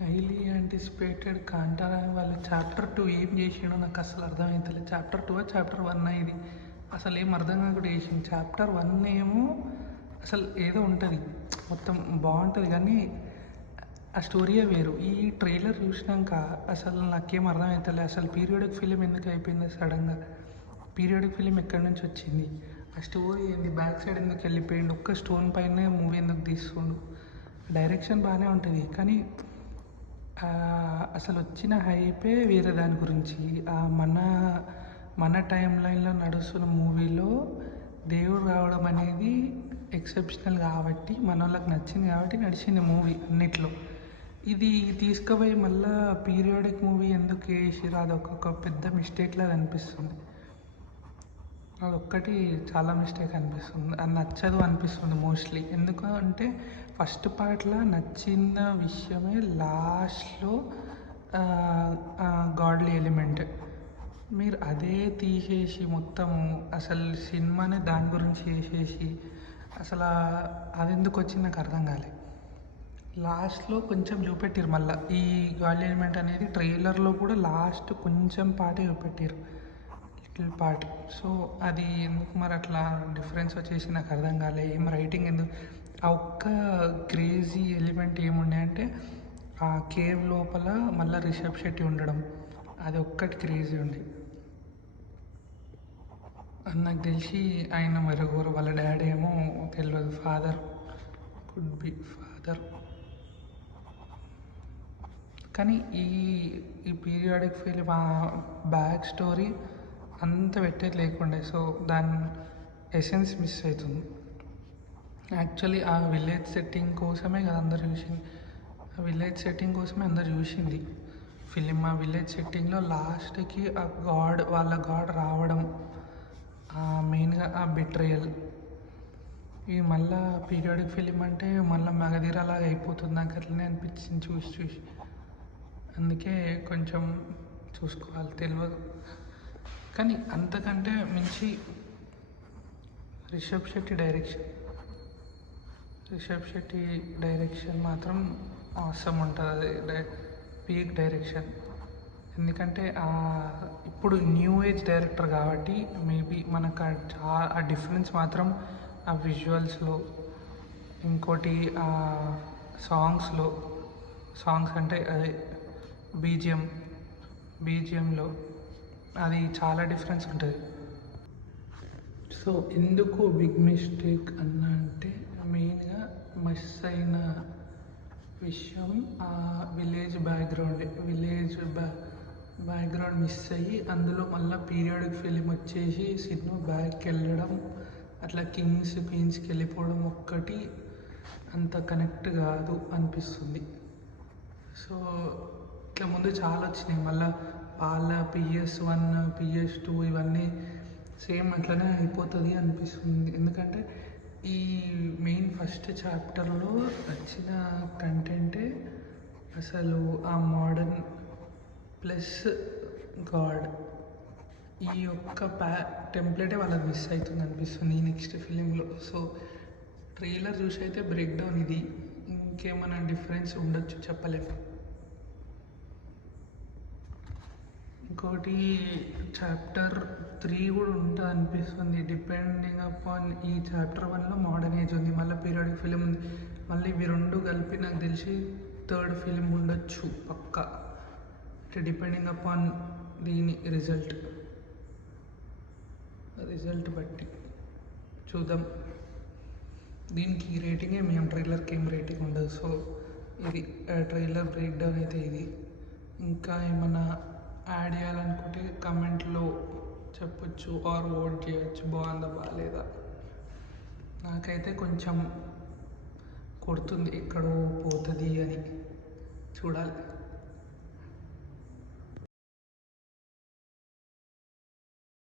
Highly anticipated Kantara వాళ్ళు chapter 2 ఏం చేసిండో నాకు అసలు అర్థమవుతలేదు. చాప్టర్ 2 చాప్టర్ 1 ఇది అసలు ఏం అర్థం కాకుండా చేసిండు. చాప్టర్ 1 ఏమో అసలు ఏదో ఉంటుంది, మొత్తం బాగుంటుంది కానీ ఆ స్టోరీయే వేరు. ఈ ట్రైలర్ చూసినాక అసలు నాకేం అర్థమవుతలేదు. అసలు పీరియాడిక్ ఫిలిం ఎందుకు అయిపోయింది సడన్గా? పీరియాడిక్ ఫిలిం ఎక్కడి నుంచి వచ్చింది? ఆ స్టోరీ ఏంది? బ్యాక్ సైడ్ ఎందుకు వెళ్ళిపోయిండు? ఒక్క స్టోన్ పైనే మూవీ ఎందుకు తీస్తుండు? డైరెక్షన్ బాగానే ఉంటుంది కానీ అసలు వచ్చిన హైపే వేరే దాని గురించి. మన మన టైం లైన్లో నడుస్తున్న మూవీలో దేవుడు రావడం అనేది ఎక్సెప్షనల్ కాబట్టి మన వాళ్ళకి నచ్చింది కాబట్టి నడిచింది మూవీ అన్నిట్లో. ఇది తీసుకుపోయి మళ్ళీ పీరియాడిక్ మూవీ ఎందుకు వేసిర్రు? అదొక పెద్ద మిస్టేక్ లాగా అనిపిస్తుంది. అదొక్కటి చాలా మిస్టేక్ అనిపిస్తుంది. అది నచ్చదు అనిపిస్తుంది మోస్ట్లీ. ఎందుకు అంటే ఫస్ట్ పార్ట్లో నచ్చిన విషయమే లాస్ట్లో గాడ్లీ ఎలిమెంట్. మీరు అదే తీసేసి మొత్తము అసలు సినిమానే దాని గురించి చేసేసి అసలు అది ఎందుకు వచ్చింది నాకు అర్థం కాలేదు. లాస్ట్లో కొంచెం చూపెట్టారు మళ్ళీ ఈ గాడ్లీ ఎలిమెంట్ అనేది. ట్రైలర్లో కూడా లాస్ట్ కొంచెం పాటే చూపెట్టారు, లిటిల్ పార్ట్. సో అది ఎందుకు మరి అట్లా డిఫరెన్స్ వచ్చేసి నాకు అర్థం కాలే. ఏం రైటింగ్ ఎందుకు? ఆ ఒక్క క్రేజీ ఎలిమెంట్ ఏముండే అంటే ఆ కేవ్ లోపల మళ్ళీ రిషబ్ శెట్టి ఉండడం, అది ఒక్కటి క్రేజీ ఉండే. అది నాకు తెలిసి ఆయన మరొకరు వాళ్ళ డాడీ ఏమో తెలియదు, ఫాదర్, కుడ్ బి ఫాదర్. కానీ ఈ పీరియాడిక్ ఫిలిం ఆ బ్యాక్ స్టోరీ అంత పెట్టేది లేకుండే. సో దాని ఎసెన్స్ మిస్ అవుతుంది. యాక్చువల్లీ ఆ విలేజ్ సెట్టింగ్ కోసమే కదా అందరు చూసింది. ఆ విలేజ్ సెట్టింగ్ కోసమే అందరు చూసింది ఫిలిం. ఆ విలేజ్ సెట్టింగ్లో లాస్ట్కి ఆ గాడ్, వాళ్ళ గాడ్ రావడం, మెయిన్గా ఆ బిట్రేయల్. ఇవి మళ్ళీ పీరియాడిక్ ఫిలిం అంటే మళ్ళీ మగధీరలాగా అయిపోతుంది. నాకు అట్లనే అనిపించింది చూసి. అందుకే కొంచెం చూసుకోవాలి, తెలియదు. కానీ అంతకంటే మించి రిషబ్ శెట్టి డైరెక్షన్ మాత్రం అవసరం ఉంటుంది. అది పీక్ డైరెక్షన్. ఎందుకంటే ఇప్పుడు న్యూ ఏజ్ డైరెక్టర్ కాబట్టి మేబీ మనకు ఆ డిఫరెన్స్ మాత్రం ఆ విజువల్స్లో, ఇంకోటి ఆ సాంగ్స్ అంటే అదే బీజిఎంలో అది చాలా డిఫరెన్స్ ఉంటుంది. సో ఎందుకు బిగ్ మిస్టేక్ అన్న అంటే మెయిన్గా మిస్ అయిన విషయం ఆ విలేజ్ బ్యాక్గ్రౌండ్ మిస్ అయ్యి అందులో మళ్ళీ పీరియాడిక్ ఫిలిం వచ్చేసి సినిమా బ్యాక్కి వెళ్ళడం, అట్లా కింగ్స్ క్వీన్స్కి వెళ్ళిపోవడం ఒక్కటి అంత కనెక్ట్ కాదు అనిపిస్తుంది. సో ఇట్లా ముందు చాలా వచ్చినాయి, మళ్ళీ వాళ్ళ PS1 PS2 ఇవన్నీ సేమ్ అట్లనే అయిపోతుంది అనిపిస్తుంది. ఎందుకంటే ఈ మెయిన్ ఫస్ట్ చాప్టర్లో వచ్చిన కంటెంటే అసలు ఆ మోడర్న్ ప్లస్ గాడ్, ఈ యొక్క టెంప్లెటే వాళ్ళకి మిస్ అవుతుంది అనిపిస్తుంది ఈ నెక్స్ట్ ఫిలింలో. సో ట్రైలర్ చూసి అయితే బ్రేక్ డౌన్ ఇది, ఇంకేమైనా డిఫరెన్స్ ఉండొచ్చు చెప్పలేము. ఇంకోటి చాప్టర్ 3 కూడా ఉంటుంది అనిపిస్తుంది, డిపెండింగ్ అపాన్. ఈ చాప్టర్ 1లో మోడర్న్ ఏజ్ ఉంది, మళ్ళీ పీరియాడిక్ ఫిలిం ఉంది, మళ్ళీ ఇవి రెండు కలిపి నాకు తెలిసి థర్డ్ ఫిలిం ఉండొచ్చు పక్కా. అంటే డిపెండింగ్ అపాన్ దీని రిజల్ట్ బట్టి చూద్దాం. దీనికి రేటింగే మేము, ట్రైలర్కి ఏం రేటింగ్ ఉండదు. సో ఇది ట్రైలర్ బ్రేక్ డౌన్ అయితే ఇది. ఇంకా ఏమన్నా యాడ్ చేయాలనుకుంటే కమెంట్లో చెప్పొచ్చు ఆర్ ఓట్ చేయొచ్చు, బాగుందా బాగాలేదా. నాకైతే కొంచెం కొడుతుంది, ఎక్కడో పోతుంది అని. చూడాలి.